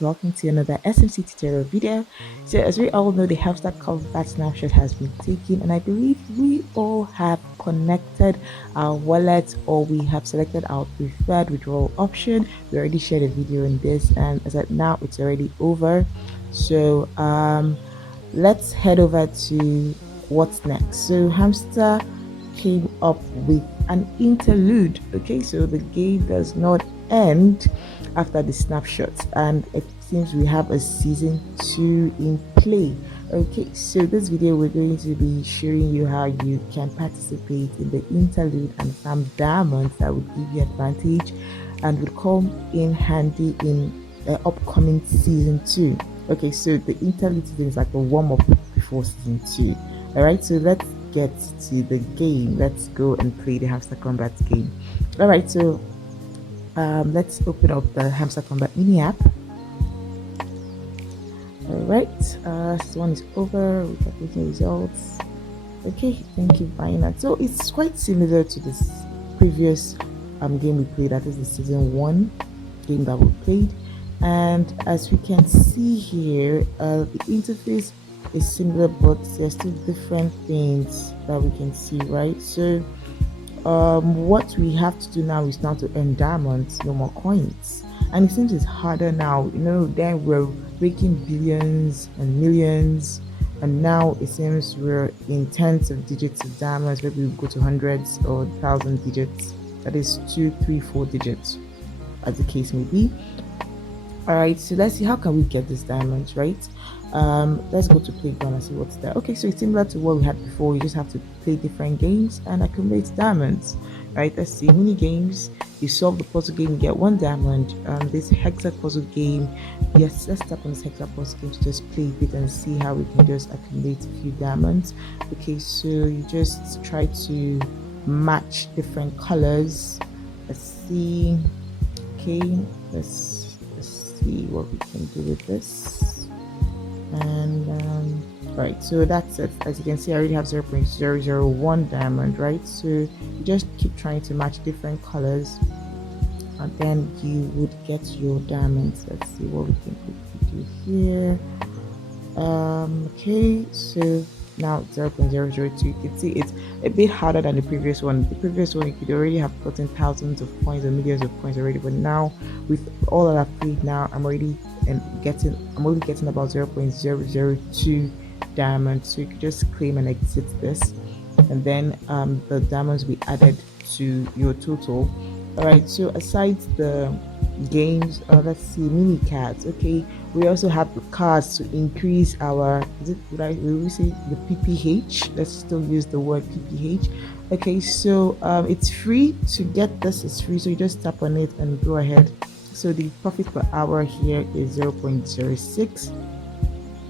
Welcome to another SMC tutorial video. So as we all know, the Hamster Combat snapshot has been taken, and I believe we all have connected our wallets, or we have selected our preferred withdrawal option. We already shared a video in this, and as of now it's already over. So let's head over to what's next. So Hamster came up with an interlude. Okay, so the game does not end after the snapshots, and it seems we have a season 2 in play. Okay, so this video we're going to be showing you how you can participate in the interlude and farm diamonds that would give you advantage and would come in handy in the upcoming season 2. Okay, so the interlude season is like a warm-up before season 2. All right, so let's get to the game. Let's go and play the Hamster Combat game. All right, so let's open up the Hamster Combat mini app. All right, this one is over. We got the results. Okay, thank you, Binance. So it's quite similar to this previous game we played. That is the season 1 game that we played. And as we can see here, the interface is similar, but there's still different things that we can see, right? So what we have to do now is now to earn diamonds, no more coins. And it seems it's harder now. Then we're making billions and millions, and now it seems we're in tens of digits of diamonds. Maybe we go to hundreds or thousand digits. That is 2, 3, 4 digits, as the case may be. All right, so let's see how can we get these diamonds, right? Let's go to playground and see what's there. Okay, so it's similar to what we had before. You just have to play different games and accumulate diamonds, right? Let's see, mini games. You solve the puzzle game, you get 1 diamond. This Hexa Puzzle Game, yes, let's tap on this Hexa Puzzle Game to just play a bit and see how we can just accumulate a few diamonds. Okay, so you just try to match different colors. Let's see. Okay, let's see what we can do with this. And all right, so that's it. As you can see, I already have 0.001 diamond, right? So you just keep trying to match different colors, and then you would get your diamonds. Let's see what we can quickly do here. Okay, so now 0.002. You can see it's a bit harder than the previous one. The previous one, you could already have gotten thousands of coins or millions of coins already, but now with all that I've played now, I'm only getting about 0.002 diamonds. So you could just claim and exit this, and then the diamonds will be added to your total. All right, so aside the games, let's see, mini cards. Okay, we also have the cards to increase our, will we say the pph? Let's still use the word pph. Okay, so it's free to get this. It's free, so you just tap on it and go ahead. So the profit per hour here is 0.06.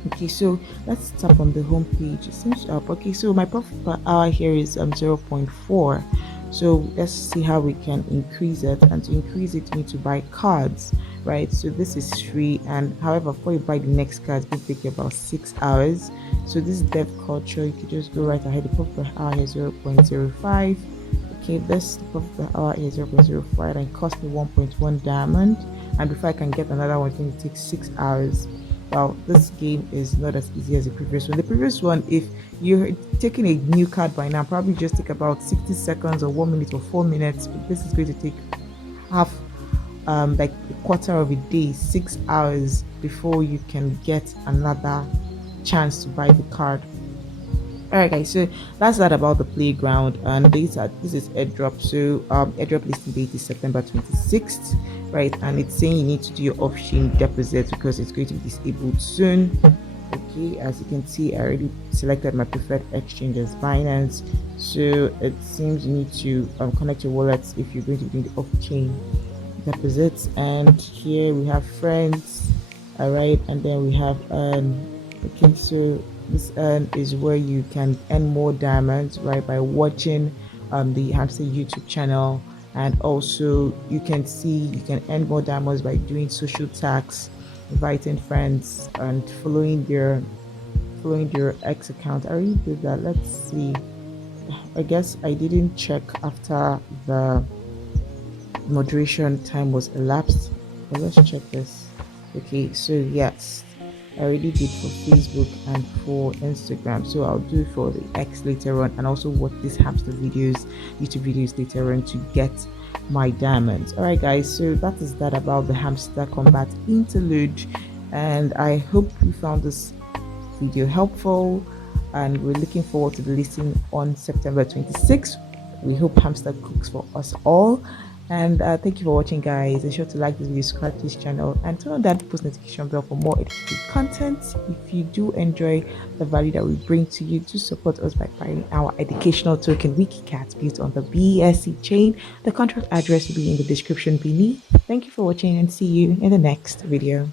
Okay, so let's tap on the home page. It seems up. Okay, so my profit per hour here is 0.4. So let's see how we can increase it. And to increase it, you need to buy cards, right? So this is free, and however, before you buy the next card, it's going to take you about 6 hours. So this is dev culture. You can just go right ahead. The profit per hour is 0.05. Okay, this profit per hour is 0.05 and cost me 1.1 diamond. And before I can get another one, it's going to take 6 hours. Well, this game is not as easy as the previous one. The previous one, if you're taking a new card by now, probably just take about 60 seconds or 1 minute or 4 minutes. But this is going to take half, like a quarter of a day, 6 hours before you can get another chance to buy the card. Alright guys, so that's that about the playground, and this is AirDrop. So AirDrop listing date is September 26th, right? And it's saying you need to do your off-chain deposit because it's going to be disabled soon. Okay, as you can see, I already selected my preferred exchange as Binance. So it seems you need to connect your wallets if you're going to be doing the off-chain deposits. And here we have friends, all right, and then we have okay, so this is where you can earn more diamonds, right, by watching the Hamster YouTube channel. And also you can see you can earn more diamonds by doing social tags, inviting friends, and following their X account. I already did that. Let's see, I guess I didn't check after the moderation time was elapsed, but let's check this. Okay, so yes, I already did for Facebook and for Instagram, so I'll do it for the X later on, and also watch these hamster videos, YouTube videos later on to get my diamonds. All right, guys, so that is that about the Hamster Combat interlude, and I hope you found this video helpful, and we're looking forward to the listing on September 26th. We hope Hamster cooks for us all. And thank you for watching, guys. Be sure to like this video, subscribe to this channel, and turn on that post notification bell for more educative content. If you do enjoy the value that we bring to you, do support us by buying our educational token WikiCat built on the BSC chain. The contract address will be in the description beneath. Thank you for watching, and see you in the next video.